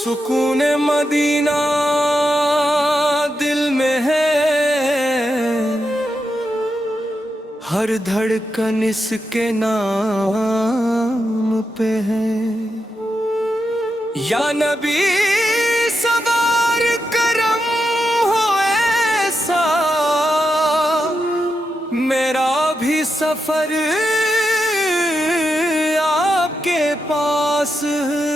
सुकून मदीना दिल में है, हर धड़कन इसके नाम पे है। या नबी सवार करम हो ऐसा, मेरा भी सफर आपके पास है।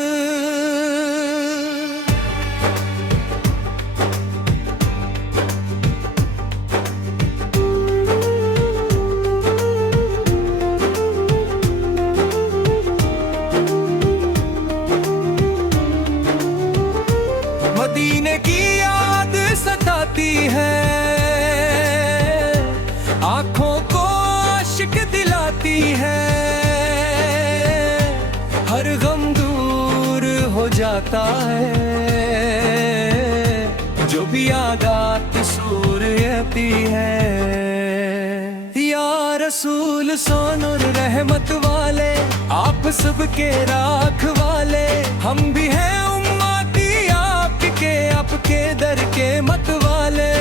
मदीने की याद सताती है, आंखों को आशिक दिलाती है। हर गम दूर हो जाता है, जो भी यादात सूरती है। या रसूल सोनूर रहमत वाले, आप सबके राख वाले। हम भी हैं आपके दर के मत वाले।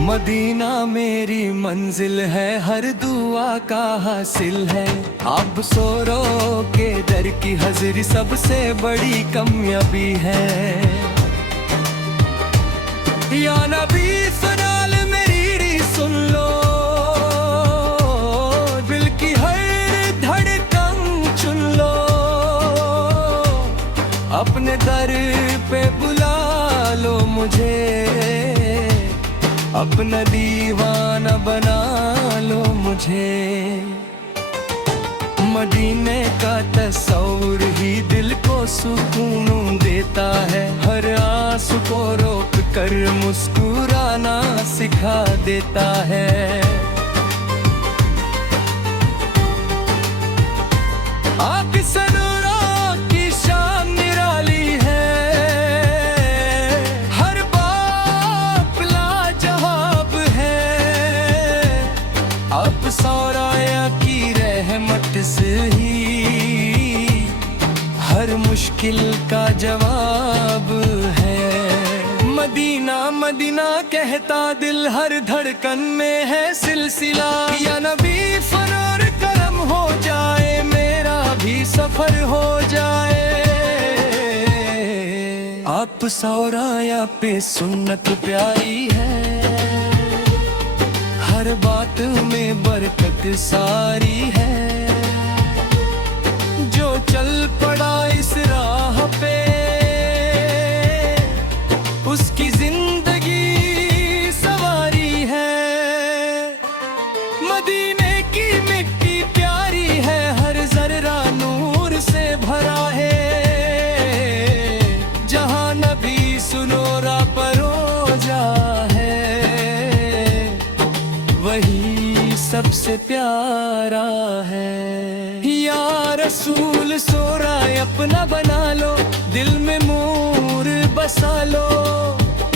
मदीना मेरी मंजिल है, हर दुआ का हासिल है। आप सोरो के दर की हाजिरी सबसे बड़ी कामयाबी है। या नबी सनाल मेरी सुन लो, दिल की हर धड़कन चुन लो। अपने दर पे बुला लो मुझे, अपना दीवाना बना लो मुझे। मदीने का तस्वीर ही दिल को सुकून देता है, हर आंसू को रोक कर मुस्कुराना सिखा देता है। आपकी सनूरों की शान निराली है, हर बाप लाजवाब है। अब सौराया की रहमत से ही हर मुश्किल का जवाब है। मदीना मदीना कहता दिल, हर धड़कन में है सिलसिला। या नबी फरार करम हो जाए, मेरा भी सफर हो जाए। आप सौराया पे सुन्नत प्यारी है, हर बात में बरकत सारी है। जो चल पड़ा इस राह पे, उसकी जिंदगी सवारी है। मदीने की मिट्टी प्यारी है, हर जर्रा नूर से भरा है। जहां नबी सुनोरा परोजा है, वही सबसे प्यारा है। या रसूल सोरा अपना बना लो, दिल में नूर बसा लो।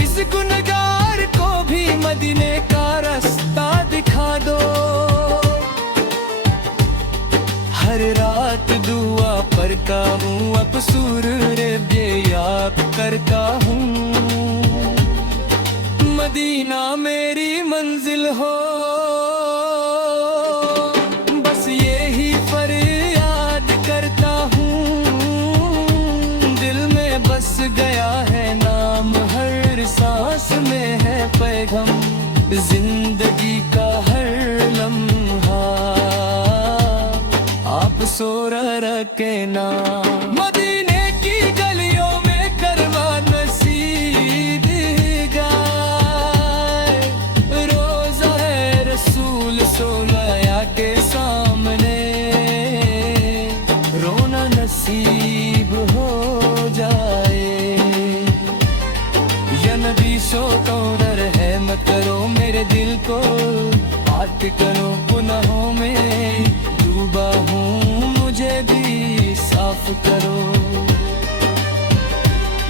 इस गुनहगार को भी मदीने का रास्ता दिखा दो। हर रात दुआ पढ़ता हूँ, अब सूरज याद करता हूँ। मदीना मेरी मंजिल हो, बस यही फरियाद करता हूँ। दिल में बस गया है नाम, हर सांस में है पैगाम। जिंदगी का हर लम्हा आप सोरा रखे नाम। मदीने की गलियों में करवा नसीब गाए, रोज़ा है रसूल सोलाया के सामने। रोना नसीब हो जाए। या नबी शोकों रहमत करो, मेरे दिल को पाक करो। गुनाहों में डूबा हूँ, मुझे भी साफ करो।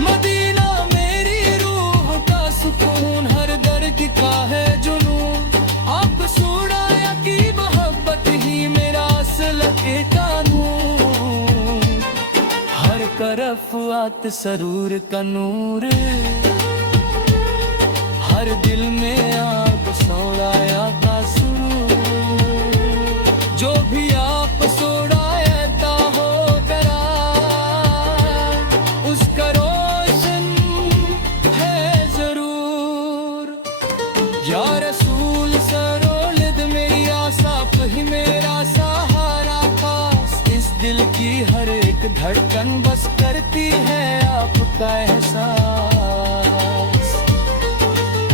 मदीना मेरी रूह का सुकून, हर दर्द का है जुनून। आप सुराया की मोहब्बत ही मेरा असल के कानून। तरफ आत सरूर का नूर, हर दिल में आप सोड़ाया का सुरूर। जो भी आप सोड़ाता हो करार, उसका रोशन है जरूर। या रसूल सरोलिद मेरी आसा ही मेरा सहारा खास, इस दिल की हर एक धड़कन बस करती है आपका एहसास।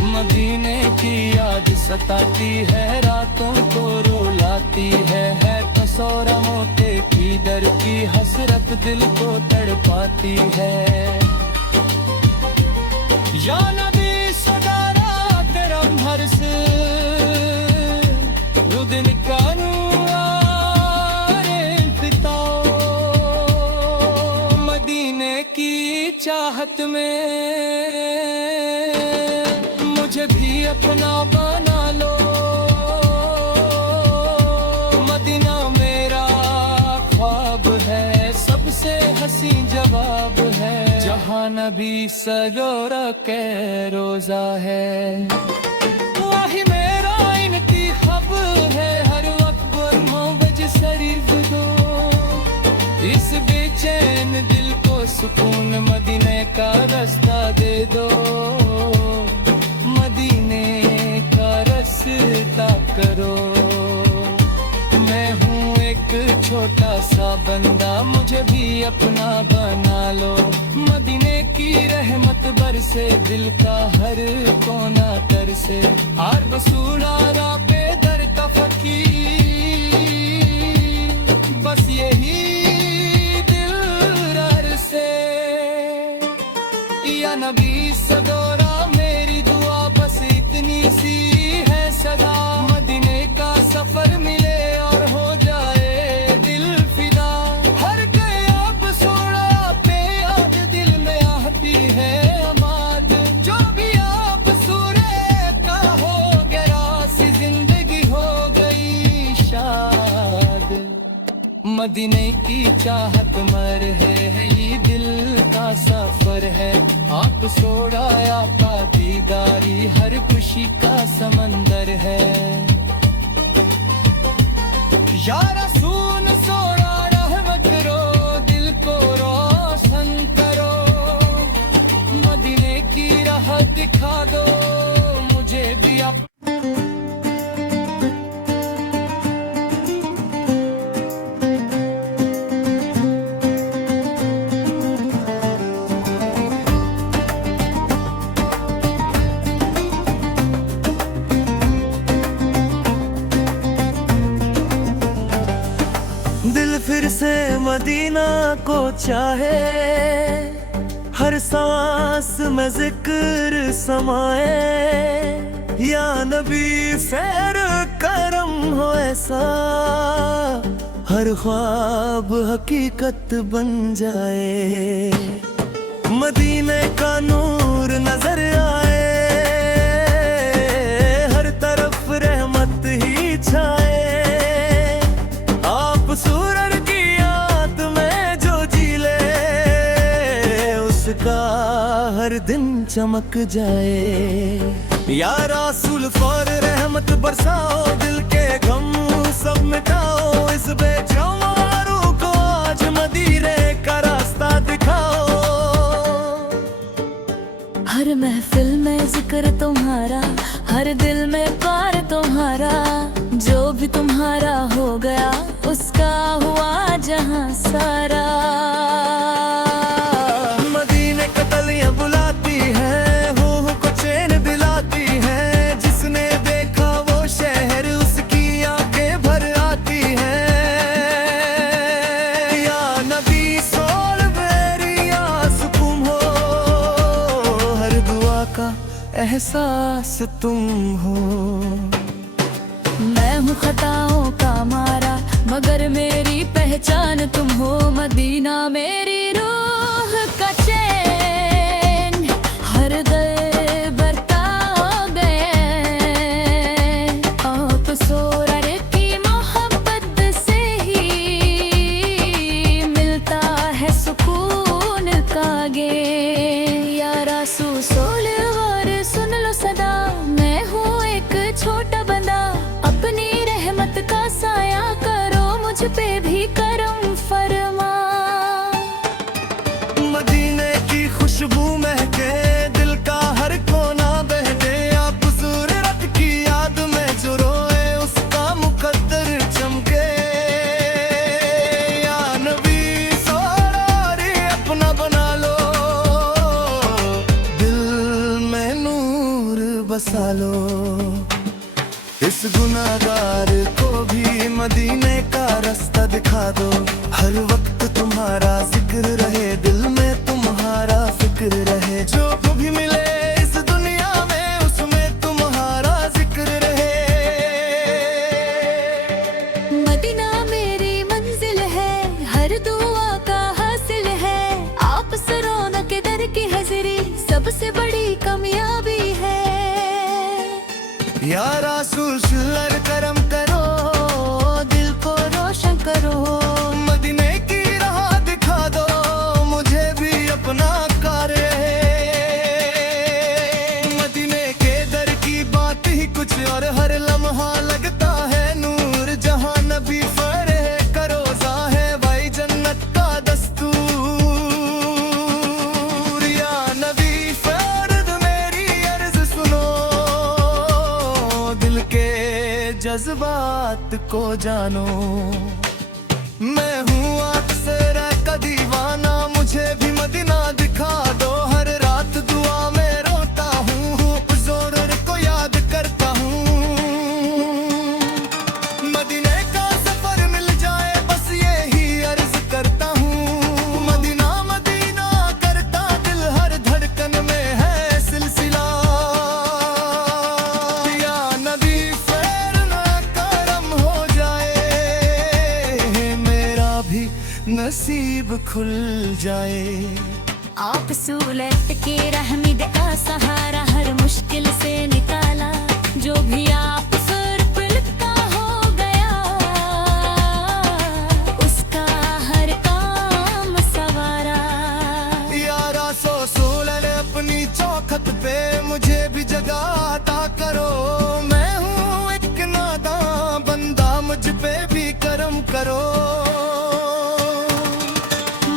मदीने की याद सताती है, रातों को रुलाती है तो सौरा मोते की दर की हसरत दिल को तड़पाती है। या नबी सदारा तेरा हर्ष रुदिन कानू मदीने की चाहत में मुझे भी अपना बना लो। मदीना मेरा ख्वाब है, सबसे हंसी जवाब है, जहाँ नबी सरोरा के रोजा है। वही मेरा इनकी खब है, हर वक्त मोहब्बत शरीफ दो इस बेचैन दिल को सुकून, मदीने का रास्ता दे दो। मदीने का रास्ता करो। मैं हूँ एक छोटा सा बंदा, मुझे भी अपना बना लो। मदीने की रहमत बरसे, दिल का हर कोना तरसे। आर बसूरा पे दर का फकीर, बस यही या नबी सदोरा मेरी दुआ बस इतनी सी है सदा। मदीने का सफर मिले और हो जाए दिल फिदा, हर गए आप सोड़ा पे याद दिल में आती है अमाद। जो भी आप सूरे का हो गया सी जिंदगी हो गई शाद। मदीने की चाहत मर है, ये दिल का सफर है। आप सोड़ाया का दीदारी हर खुशी का समंदर है। या रसूल सोड़ा रहमत करो, दिल को रोशन करो। मदीने की राह दिखा दो मुझे भी आप। दिल फिर से मदीना को चाहे, हर सांस में जिक्र समाए। या नबी सैर करम हो ऐसा, हर ख्वाब हकीकत बन जाए। मदीने का नूर नजर आए, हर तरफ रहमत ही छाए। सूरर की याद में जो जी ले, उसका हर दिन चमक जाए। या रसूल फौर रहमत बरसाओ, दिल के गम सब मिटाओ। इस बेचारों को आज मदीने का रास्ता दिखाओ। हर महफिल में जिक्र तुम्हारा, हर दिल में प्यार तुम्हारा। जो भी तुम्हारा हो गया उसका हुआ जहां सारा। मदीने का गलियां बुलाती है, हो को चैन दिलाती है। जिसने देखा वो शहर उसकी आंखें भर आती है। या नबी सोल बेरिया सुकून हो, हर दुआ का एहसास तुम हो। मैं हूँ खताओं का मारा, मगर मेरी पहचान तुम हो। मदीना मेरी रूह का चैन, हर दर बरता गए। आप सोरर की मोहब्बत से ही मिलता है सुकून। इस गुनाहगार को भी मदीने का रास्ता दिखा दो। हर वक्त तुम्हारा जिक्र रहे, दिल में तुम्हारा फिक्र रहे। जो भी मिले इस दुनिया में उसमें तुम्हारा जिक्र रहे। मदीना मेरी मंजिल है, हर दुआ का हासिल है। आप से रौनक दर की हाजिरी सबसे बड़ी कामयाबी है। या रसूल शिल्लर करम करो, दिल को रोशन करो। मदीने की राह दिखा दो, मुझे भी अपना कार्य है। मदीने के दर की बात ही कुछ और, हर लम्हा लगता है नूर। जहां नबी फरे करो ज़ाहे भाई जन्नत का दस्तूर। या नबी फर्द मेरी अर्ज सुनो, दिल के जज्बात को जानो। मैं हूँ अक्सर का दीवाना, मुझे भी मदीना दिखा दो। हर रात दुआ में रोता हूँ, हुज़ूर को याद करता हूँ। मदीने का सफर मिल जाए बस यही अर्ज करता हूँ। मदीना मदीना करता दिल, हर धड़कन में है सिलसिला। या नबी फैरना करम हो जाए, मेरा भी नसीब खुल जाए। आप सूलत के रहमत का सहारा हर मुश्किल से निकाला। जो भी आप सर पे लिखता हो गया, उसका हर काम सवारा। या रसूल अपनी चौखट पे मुझे भी जगह अता करो। मैं हूँ एक नादां बंदा, मुझ पे भी करम करो।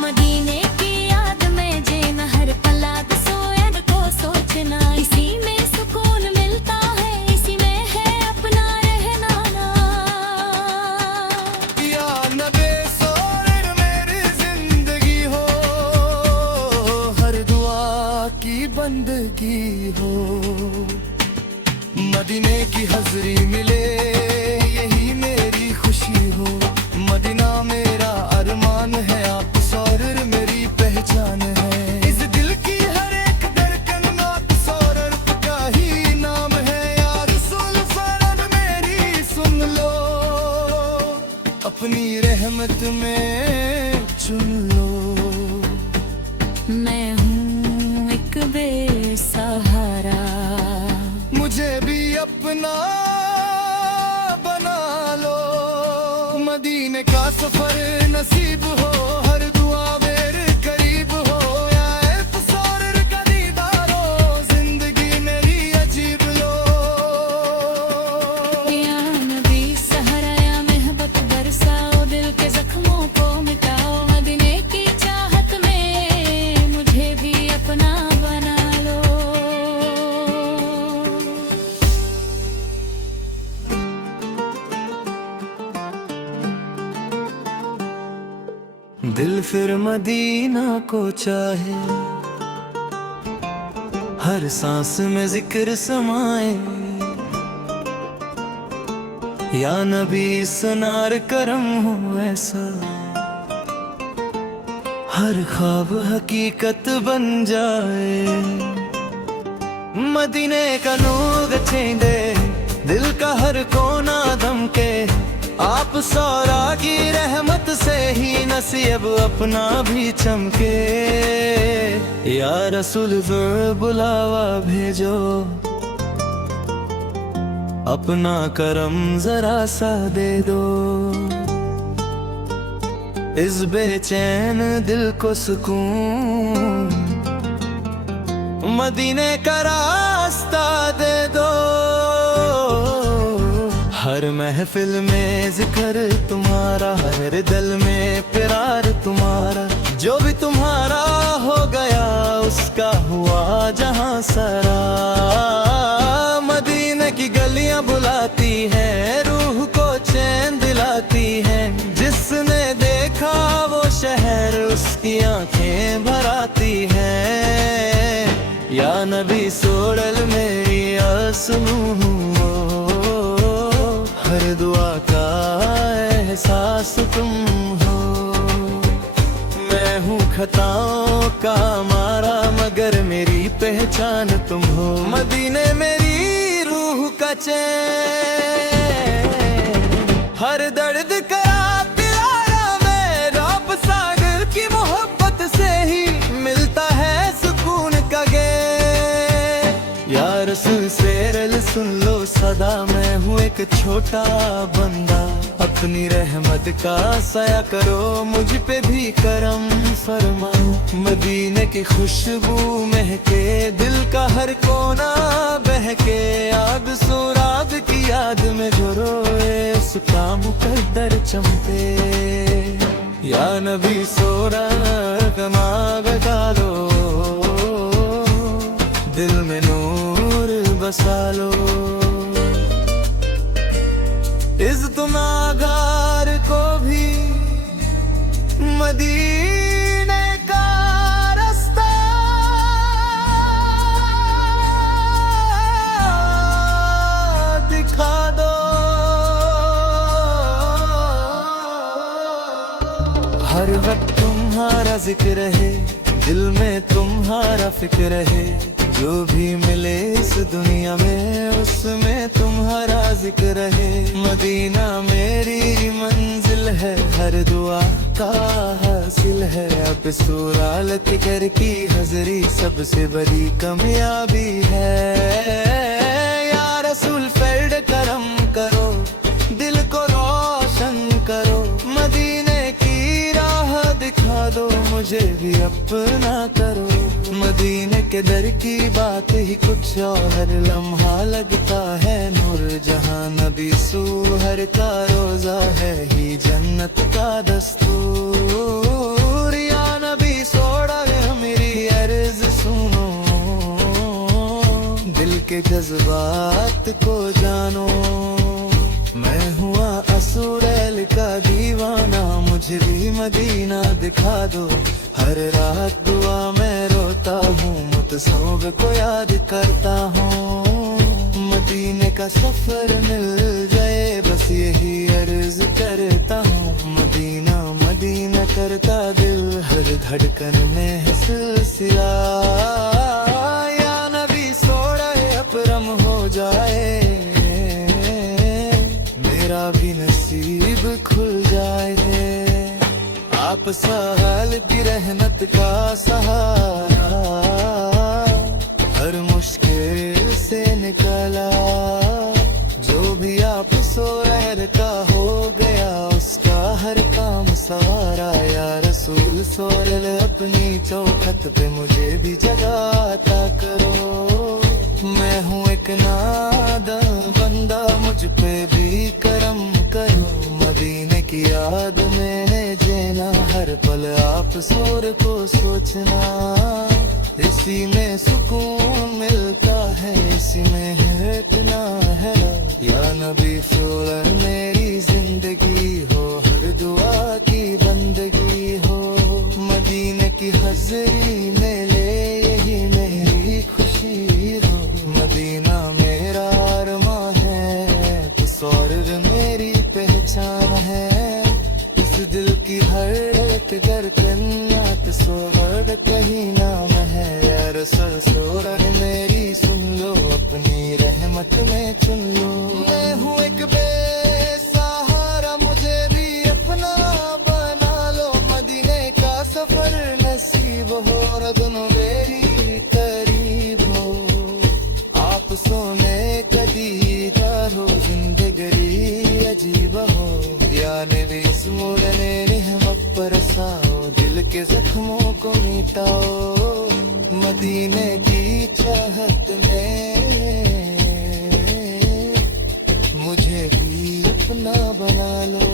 मदीने की याद में जीना, हर पला सोया को सोचना। इसी में सुकून मिलता है, इसी में है अपना रहना ना। या नबी सोर मेरी जिंदगी हो, हर दुआ की बंदगी हो। मदीने की हाज़री मिले यही मेरी खुशी हो। मदीना मेरा अरमान है, आप सौर मेरी पहचान है। इस दिल की हर एक धड़कन में आप सौर का ही नाम है। या रसूल फरमान मेरी सुन लो, अपनी रहमत में चुन लो। मैं हूँ एक बेसहारा, मुझे भी अपना बना लो। मदीने का सफर नसीब हो, हर दुआ मेरे करीब हो। या सौर का दीदार हो, जिंदगी मेरी अजीब लो। या नबी सहारा, या महबत बरसाओ, दिल के जख्मों को मिटाओ। मदीने की चाहत में मुझे भी अपना बना लो। दिल फिर मदीना को चाहे, हर सांस में जिक्र समाए। या नबी सुनार करम हो ऐसा, हर ख्वाब हकीकत बन जाए। मदीने का नूर छेंदे, दिल का हर कोना दमके। आप सौरा की रहमत से ही नसीब अपना भी चमके। या रसूल बुलावा भेजो, अपना करम जरा सा दे दो। इस बेचैन दिल को सुकून, मदीने का रास्ता दे दो। हर महफिल में जिक्र तुम्हारा, हर दिल में प्यार तुम्हारा। जो भी तुम्हारा हो गया उसका हुआ जहां सरा। मदीने की गलियां बुलाती हैं, रूह को चैन दिलाती हैं। जिसने देखा वो शहर उसकी आंखें भराती हैं। या नबी सोडल मेरी आसनू पास तुम हो। मैं हूँ खताओं का मारा मगर मेरी पहचान तुम हो। मदीने मेरी रूह का चैन, हर दर्द का पिलाया मैं। रब सागर की मोहब्बत से ही मिलता है सुकून का गे। या रसूल से सुन लो सदा, मैं हूँ एक छोटा बंदा। अपनी रहमत का साया करो, मुझ पे भी करम फरमा। मदीने की खुशबू महके, दिल का हर कोना बहके। आग सुराग की याद में जो रोए, उसका मुकद्दर चमके। या नबी सोरा कमा बता दो, दिल में नूर बसा लो। इस तुनागार को भी मदीने का रास्ता दिखा दो। हर वक्त तुम्हारा जिक्र रहे, दिल में तुम्हारा फिक्र रहे। जो भी मिले इस दुनिया में, उसमें तुम्हारा जिक्र रहे। मदीना मेरी मंजिल है, हर दुआ का हासिल है। अब सूरालत कर की हजरी सबसे बड़ी कामयाबी है। या रसूल फर्द करम करो, दिल को रोशन करो। मदीने की राह दिखा दो, मुझे भी अपना करो। मदीने के दर की बात ही कुछ और, हर लम्हा लगता है नूर। जहाँ नबी सूहर का रोजा है ही जन्नत का दस्तूर। या नबी सोड़ा मेरी अर्ज सुनो, दिल के जज्बात को जानो। मैं हुआ असुरैल का दीवाना, मुझे भी मदीना दिखा दो। हर रात दुआ में रोता हूँ, मुतसौब को याद करता हूँ। मदीने का सफर मिल जाए, बस यही अर्ज करता हूँ। मदीना मदीना करता दिल, हर धड़कन में है सिलसिला। या नबी सोड़ा अपरम हो जाए, मेरा भी नसीब खुल जाए। आप साल की रहमत का सहारा, हर मुश्किल से निकला। जो भी आप सोहर का हो गया, उसका हर काम सवारा। या रसूल सोरल अपनी चौखट पे मुझे भी जगह अता करो। मैं हूँ एक नादा बंदा, मुझ पे भी करम करो। मदीने की याद में जीना, हर पल आप सोर को सोचना। इसी में सुकून मिलता है, इसी में है इतना है। या नबी फूल मेरी जिंदगी हो, हर दुआ की बंदगी हो। मदीने की हज़री में ले यही मेरी खुशी हो। मदीना मेरा अरमा है, किस और मेरी पहचान है। इस दिल की हर एक धड़कन नात सोहर कहीं नाम है। या रसूल सोहर मेरी सुन लो, अपनी रहमत में चुन लो। मैं हूँ एक बेसहारा, मुझे भी अपना बना लो। मदीने का सफर नसीब हो, दोनों मेरी करीब हो। आप सोने का दीदार हो, जिंदगी अजीब हो। या नबी मोड़ने रहमत बरसाओ, दिल के जख्मों को मिटाओ। मदीने की चाहत में मुझे भी अपना बना लो।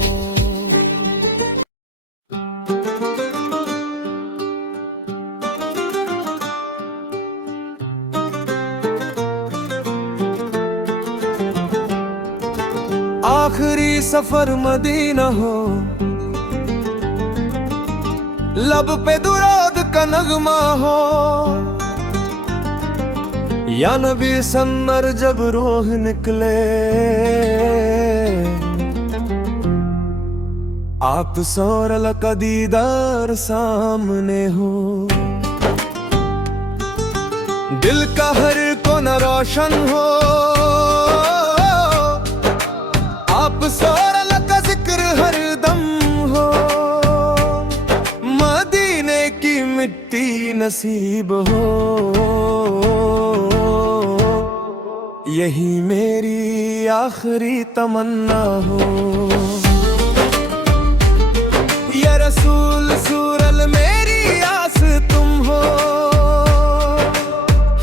आखिरी सफर मदीना हो, लब पे दुराद का नगमा हो। या नबी सन्नर जब रोह निकले, आप सोरल का दीदार सामने हो, दिल का हर कोना रोशन हो। आप सोरल का जिक्र हर दम हो, मदीने की मिट्टी नसीब हो। यही मेरी आखिरी तमन्ना हो। या रसूल सूरल मेरी आस तुम हो,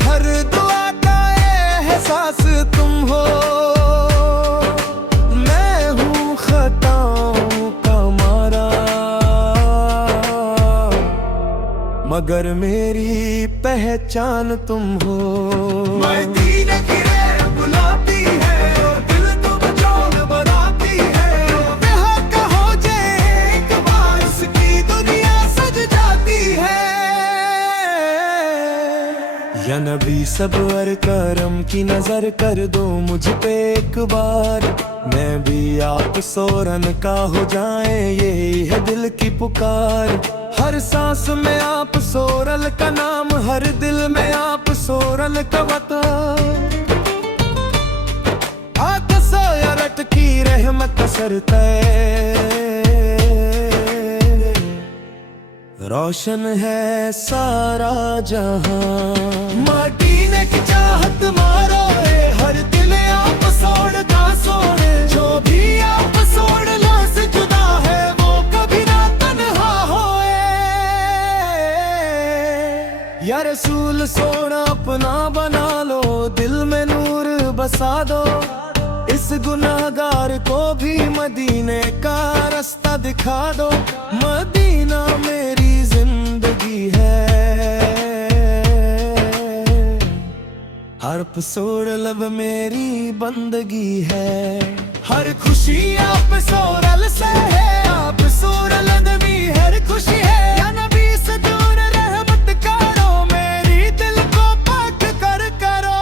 हर दुआ का एहसास तुम हो। मैं हूँ खताओं का मारा, मगर मेरी पहचान तुम हो। मदीने की बुलाती है, दिल तो बचौल बनाती है। बेहक हो जाए एक बार, इसकी दुनिया सज जाती है। या नबी सब्र करम की नजर कर दो मुझ पे एक बार, मैं भी आप सोरन का हो जाए, यही है दिल की पुकार। हर सांस में आप सोरल का नाम, हर दिल में आप सोरल का वता। की रहमत सरते रोशन है सारा जहां। मदीने की चाहत मारो है, हर दिल आप सोड़ता सोने। जो भी आप सोड़ना से जुदा है, वो कभी ना तन्हा होए। या रसूल सोना अपना बना लो, दिल में नूर बसा दो। इस गुनाहगार को भी मदीने का रास्ता दिखा दो। मदीना मेरी जिंदगी है, हर्फ सोर लब मेरी बंदगी है। हर खुशी आप सोरल से है, आप सोरल नबी हर खुशी है। या नबी से दूर रहमत करो, मेरी दिल को पाक कर करो।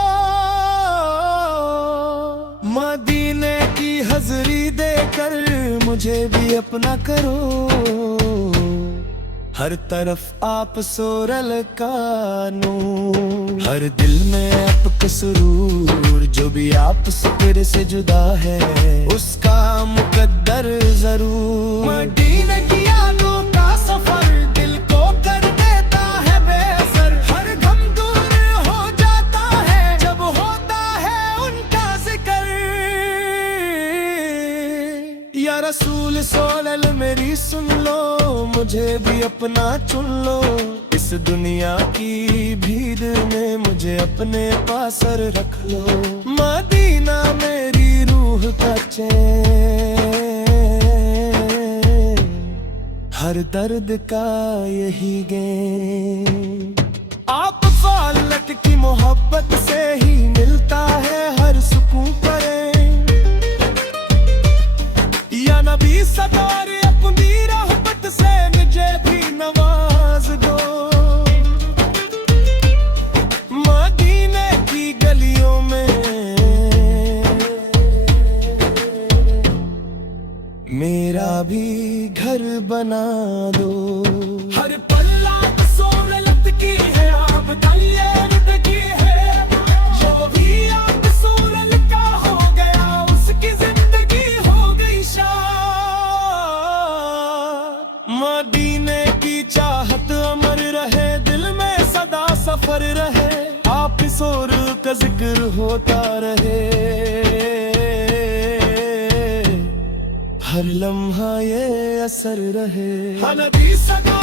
मदीने की हजरी देकर मुझे भी अपना करो, हर तरफ आप सोरल का नूर। हर दिल में आपका सुरूर, जो भी आप सुकर से जुदा है, उसका मुकद्दर जरूर। मदीने की यादों का सफर दिल को कर देता है बेअसर। हर गम दूर हो जाता है जब होता है उनका जिक्र। या रसूल सोलल मेरी सुन लो, मुझे भी अपना चुन लो। इस दुनिया की भीड़ में मुझे अपने पास रख लो। मदीना मेरी रूह का चैन, हर दर्द का यही गेम। आप फालक की मोहब्बत से ही मिलता है हर सुकून परे। या नबी सदार अपनी रहमत से मुझे भी नवाज दो। मदीने की गलियों में मेरा भी घर बना दो। हर पल्ला सोरलत की है, आप तैयारत की है। जो भी आप सोरल का हो गया, उसकी जिंदगी हो गई शाद। मदीने की चाहत अमर रहे, दिल में सदा सफर रहे। आप सोर का जिक्र होता रहे, हर लम्हा ये असर रहे। नबी सदा